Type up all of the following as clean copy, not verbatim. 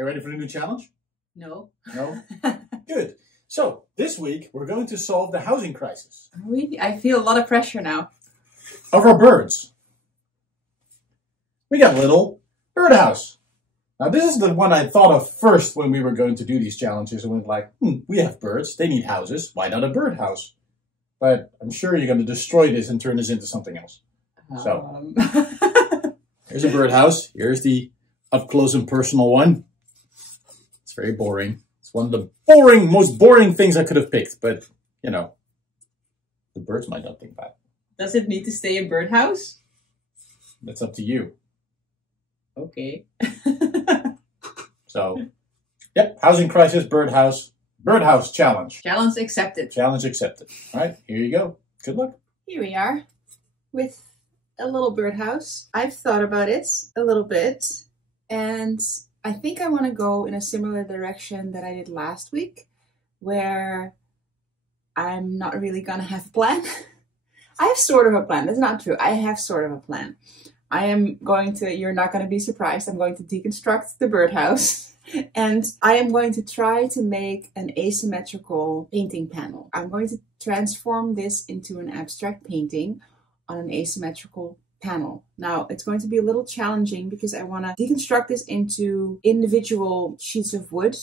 you ready for the new challenge? No. No? Good. So, this week, we're going to solve the housing crisis. I feel a lot of pressure now. Of our birds. We got a little birdhouse. Now, this is the one I thought of first when we were going to do these challenges. I went like, we have birds. They need houses. Why not a birdhouse? But I'm sure you're going to destroy this and turn this into something else. So, here's a birdhouse. Here's the up close and personal one. It's very boring. It's one of the most boring things I could have picked. But, you know, the birds might not think that. Does it need to stay a birdhouse? That's up to you. Okay. So, yep, housing crisis, birdhouse challenge. Challenge accepted. Challenge accepted. All right, here you go. Good luck. Here we are with a little birdhouse. I've thought about it a little bit, and I think I want to go in a similar direction that I did last week, where I'm not really gonna have a plan. I have sort of a plan. That's not true. I have sort of a plan. I am going to, you're not going to be surprised, I'm going to deconstruct the birdhouse. And I am going to try to make an asymmetrical painting panel. I'm going to transform this into an abstract painting on an asymmetrical panel. Now, it's going to be a little challenging because I want to deconstruct this into individual sheets of wood.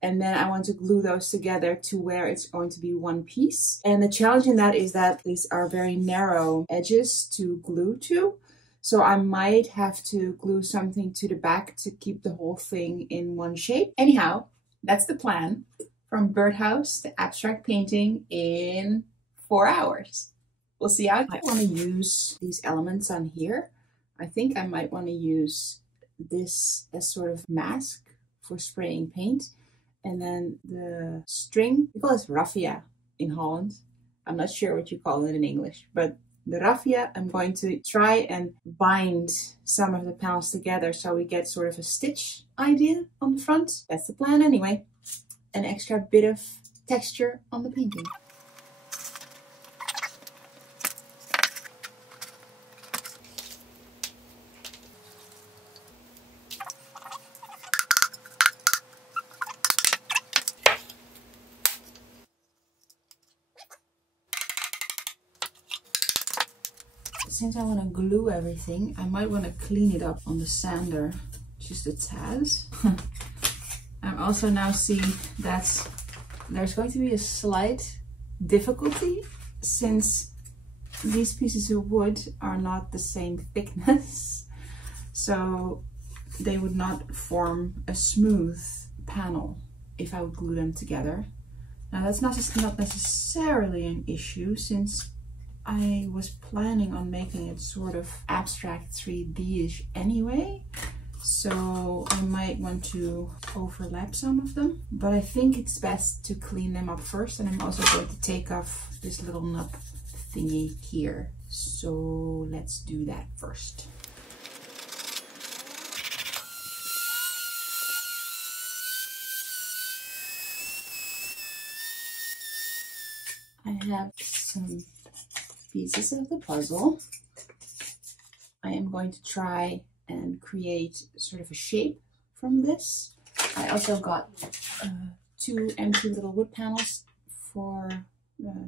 And then I want to glue those together to where it's going to be one piece. And the challenge in that is that these are very narrow edges to glue to. So I might have to glue something to the back to keep the whole thing in one shape. Anyhow, that's the plan. From birdhouse to abstract painting in 4 hours. We'll see how I want to use these elements on here. I think I might want to use this as sort of mask for spraying paint. And then the string, we call this raffia in Holland. I'm not sure what you call it in English, but the raffia, I'm going to try and bind some of the panels together so we get sort of a stitch idea on the front. That's the plan anyway. An extra bit of texture on the painting. Since I want to glue everything, I might want to clean it up on the sander just a tad. I'm also now seeing that there's going to be a slight difficulty since these pieces of wood are not the same thickness. So they would not form a smooth panel if I would glue them together. Now that's not necessarily an issue since I was planning on making it sort of abstract 3D-ish anyway, so I might want to overlap some of them, but I think it's best to clean them up first, and I'm also going to take off this little nub thingy here. So let's do that first. I have some pieces of the puzzle. I am going to try and create sort of a shape from this. I also got 2 empty little wood panels for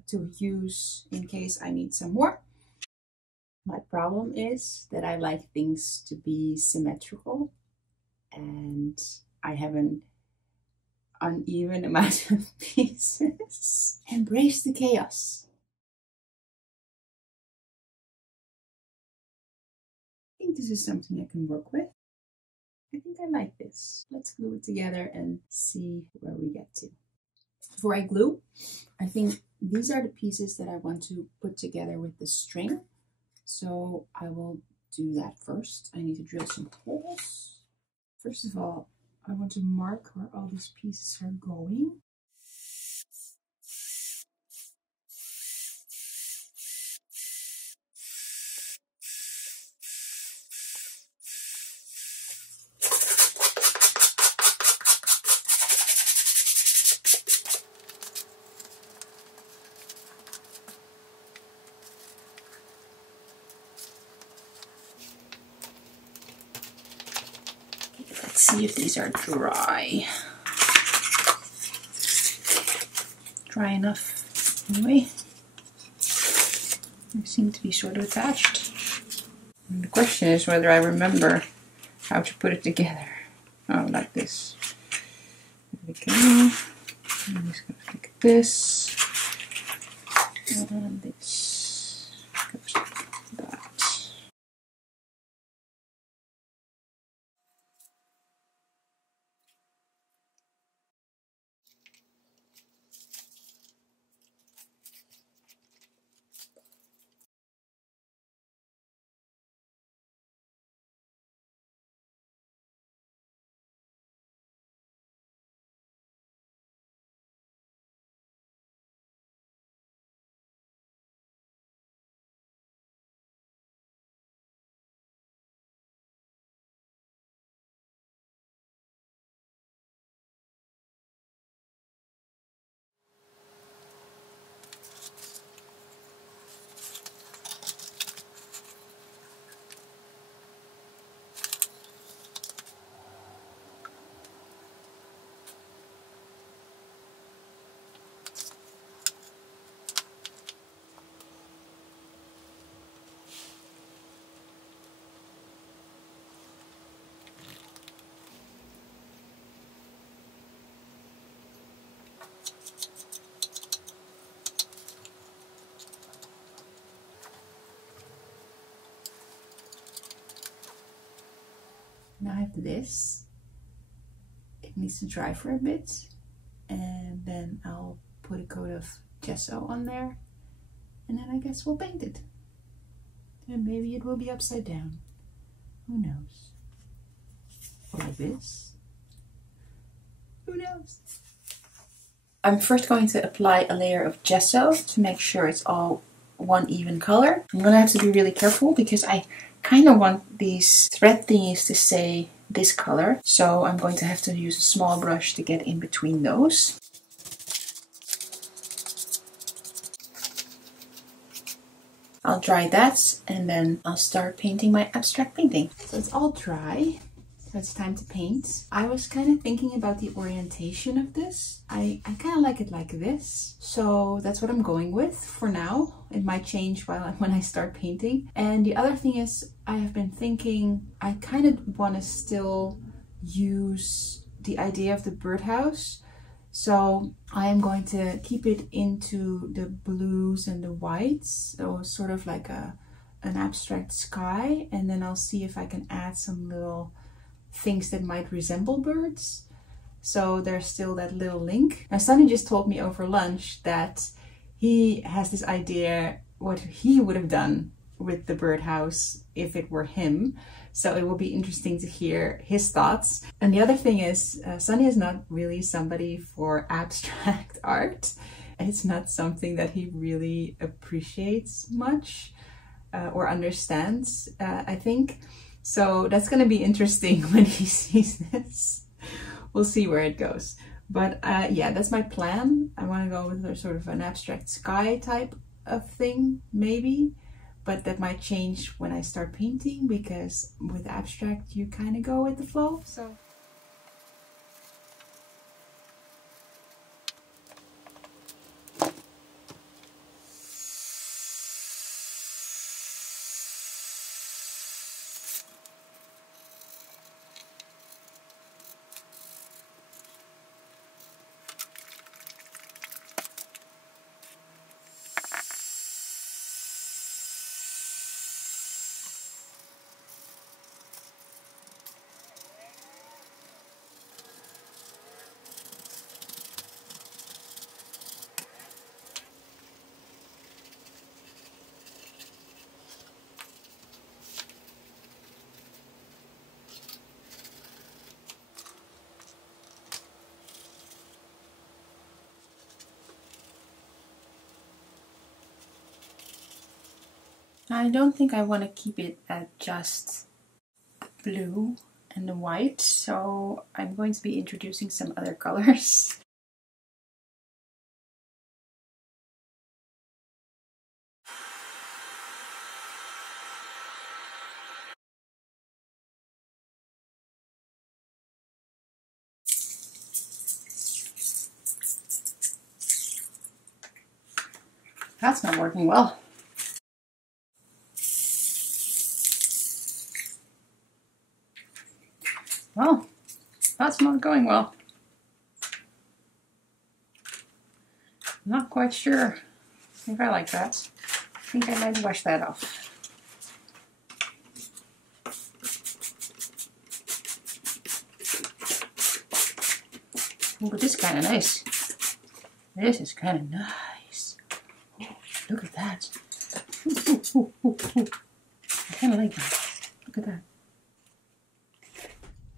to use in case I need some more. My problem is that I like things to be symmetrical, and I have an uneven amount of pieces. Embrace the chaos. I think this is something I can work with. I think I like this. Let's glue it together and see where we get to. Before I glue, I think these are the pieces that I want to put together with the string. So I will do that first. I need to drill some holes. First of all, I want to mark where all these pieces are going. Let's see if these are dry. Dry enough anyway. They seem to be sort of attached. And the question is whether I remember how to put it together. Oh, like this. There we go. I'm just going to look at this. And this goes like that. Now I have this. It needs to dry for a bit, and then I'll put a coat of gesso on there, and then I guess we'll paint it. And maybe it will be upside down. Who knows? Or like this. Who knows? I'm first going to apply a layer of gesso to make sure it's all one even color. I'm gonna have to be really careful because I kind of want these thread thingies to stay this color. So I'm going to have to use a small brush to get in between those. I'll dry that and then I'll start painting my abstract painting. So it's all dry. So it's time to paint. I was kind of thinking about the orientation of this. I kind of like it like this. So that's what I'm going with for now. It might change when I start painting. And the other thing is I have been thinking I kind of want to still use the idea of the birdhouse. So I am going to keep it into the blues and the whites. So sort of like an abstract sky. And then I'll see if I can add some little things that might resemble birds. So there's still that little link. Now Sonny just told me over lunch that he has this idea what he would have done with the birdhouse if it were him. So it will be interesting to hear his thoughts. And the other thing is, Sonny is not really somebody for abstract art. It's not something that he really appreciates much or understands, I think. So that's going to be interesting when he sees this. We'll see where it goes. But yeah, that's my plan. I want to go with a sort of an abstract sky type of thing, maybe. But that might change when I start painting, because with abstract you kind of go with the flow. So I don't think I want to keep it at just blue and the white, so I'm going to be introducing some other colors. That's not working well. Well, that's not going well. Not quite sure if I like that. I think I might wash that off. Oh, but this is kind of nice. This is kind of nice. Oh, look at that. Ooh, ooh, ooh, ooh. I kind of like that. Look at that.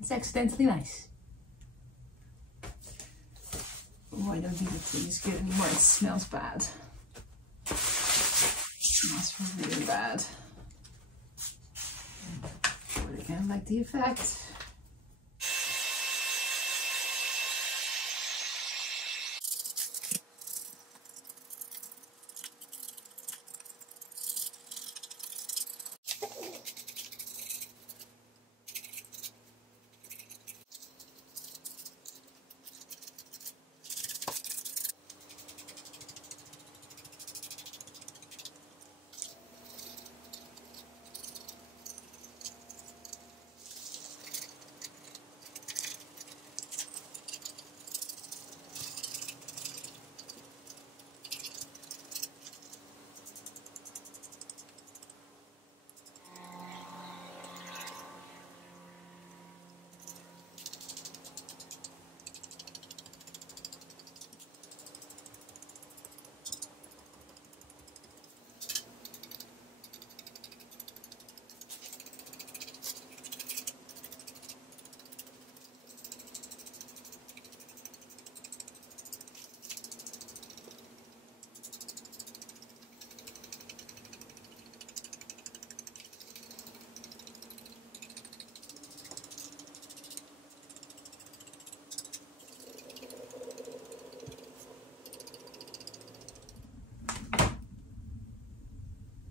It's accidentally nice. Oh, I don't think the thing is good anymore. It smells bad. It smells really bad. But I kind of like the effect.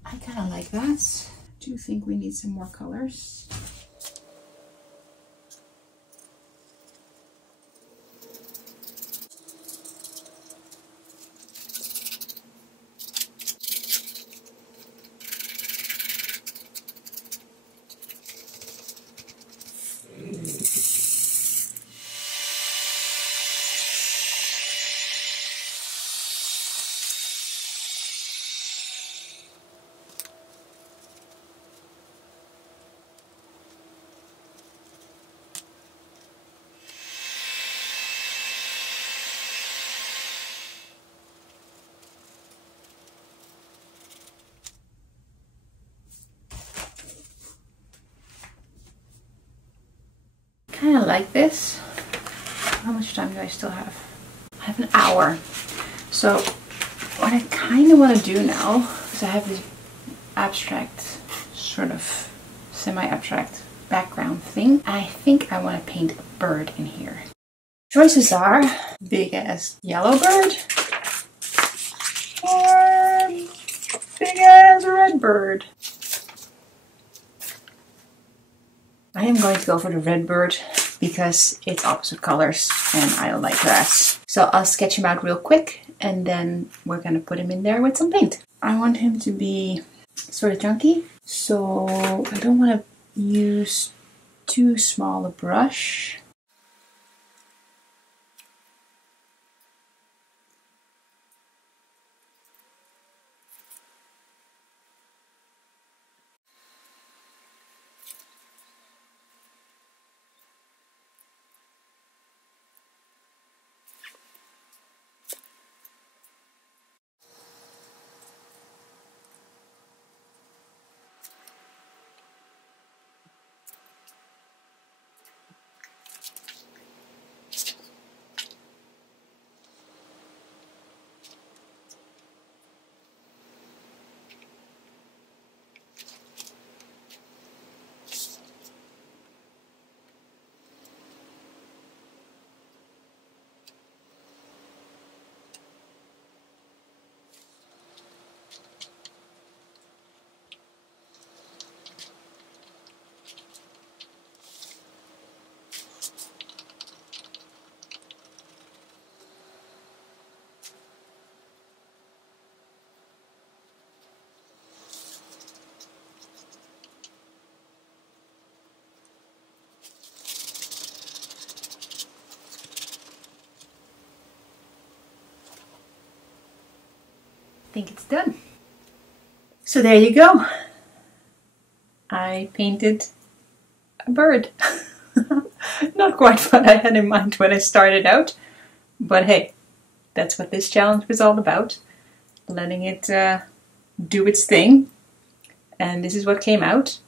I kind of like that. Do you think we need some more colors? Kind of like this. How much time do I still have? I have an hour. So what I kind of want to do now is I have this abstract, sort of semi-abstract background thing. I think I want to paint a bird in here. Choices are big ass yellow bird or big ass red bird. I am going to go for the red bird because it's opposite colors and I don't like that. So I'll sketch him out real quick and then we're going to put him in there with some paint. I want him to be sort of chunky, so I don't want to use too small a brush. think it's done. So there you go. I painted a bird. Not quite what I had in mind when I started out, but hey, that's what this challenge was all about. Letting it do its thing, and this is what came out.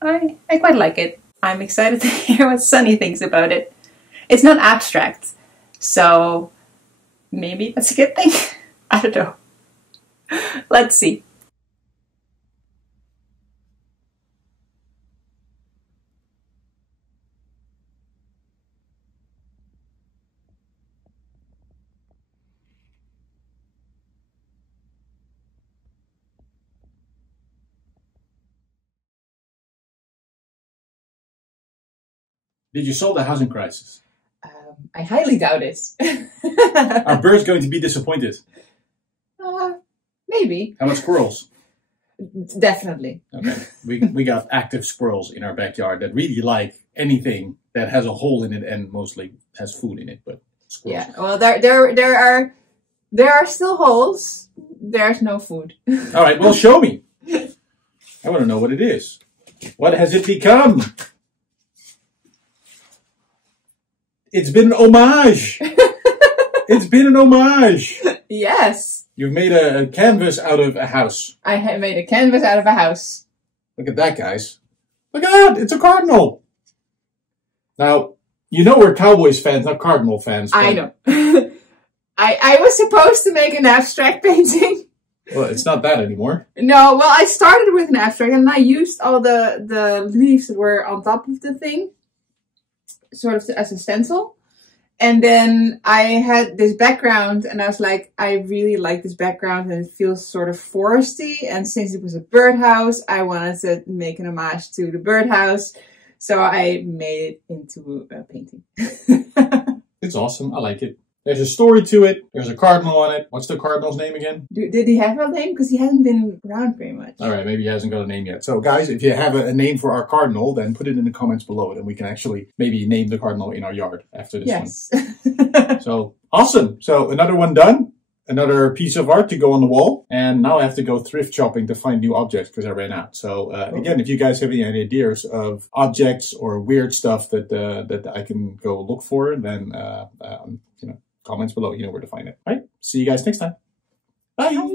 I quite like it. I'm excited to hear what Sonny thinks about it. It's not abstract, so maybe that's a good thing. I don't know. Let's see. Did you solve the housing crisis? I highly doubt it. Are birds going to be disappointed? Maybe. How about squirrels? Definitely. Okay. We got active squirrels in our backyard that really like anything that has a hole in it and mostly has food in it, but squirrels. Yeah. Well, there are still holes. There's no food. All right. Well, show me. I want to know what it is. What has it become? It's been an homage. It's been an homage. Yes. You've made a canvas out of a house. I have made a canvas out of a house. Look at that, guys. Look at that. It's a cardinal. Now, you know we're Cowboys fans, not Cardinal fans. I know. I was supposed to make an abstract painting. Well, it's not that anymore. No, well, I started with an abstract and I used all the leaves that were on top of the thing, sort of as a stencil. And then I had this background and I was like, I really like this background and it feels sort of foresty. And since it was a birdhouse, I wanted to make an homage to the birdhouse. So I made it into a painting. It's awesome. I like it. There's a story to it. There's a cardinal on it. What's the cardinal's name again? Did he have a name? Because he hasn't been around very much. All right, maybe he hasn't got a name yet. So guys, if you have a name for our cardinal, then put it in the comments below and we can actually maybe name the cardinal in our yard after this one. So awesome. So another one done. Another piece of art to go on the wall. And now I have to go thrift shopping to find new objects because I ran out. So again, if you guys have any ideas of objects or weird stuff that I can go look for, then you know, comments below, you know where to find it. All right, see you guys next time. Bye.